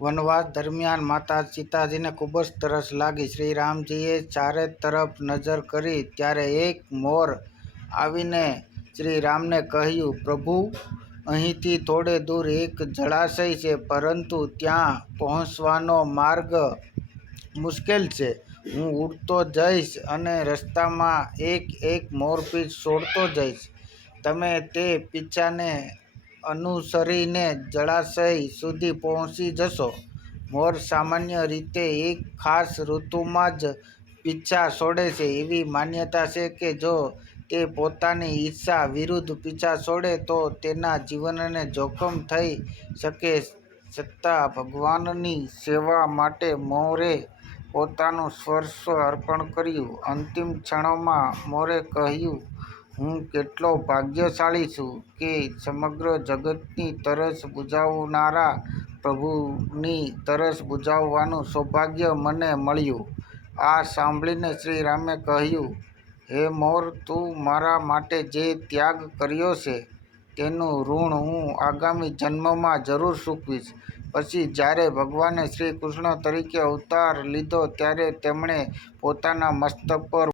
વનવાસ દરમિયાન માતા સીતાજીને ખૂબ જ તરસ લાગી. શ્રી રામજીએ ચારે તરફ નજર કરી ત્યારે એક મોર આવીને શ્રી રામને કહ્યું, પ્રભુ, અહીંથી થોડે દૂર એક જળાશય છે, પરંતુ ત્યાં પહોંચવાનો માર્ગ મુશ્કેલ છે. હું ઉડતો જઈશ અને રસ્તામાં એક એક મોરપીંછ છોડતો જઈશ. તમે તે પીંછાને અનુસરીને જળાશય સુધી પહોંચી જશો. મોર સામાન્ય રીતે એક ખાસ ઋતુમાં જ પીંછા છોડે છે. એવી માન્યતા છે કે જો તે પોતાની ઈચ્છા વિરુદ્ધ પીંછા છોડે તો તેના જીવનને જોખમ થઈ શકે. છતાં ભગવાનની સેવા માટે મોરે પોતાનું સર્વસ્વ અર્પણ કર્યું. અંતિમ ક્ષણોમાં મોરે કહ્યું, હું કેટલો ભાગ્યશાળી છું કે સમગ્ર જગતની તરસ બુઝાવનારા પ્રભુની તરસ બુઝાવવાનું સૌભાગ્ય મને મળ્યું. આ સાંભળીને શ્રી રામે કહ્યું, હે મોર, તું મારા માટે જે ત્યાગ કર્યો છે તેનું ઋણ હું આગામી જન્મમાં જરૂર ચૂકવીશ. પછી જ્યારે ભગવાને શ્રી કૃષ્ણ તરીકે અવતાર લીધો ત્યારે તેમણે પોતાના મસ્તક પર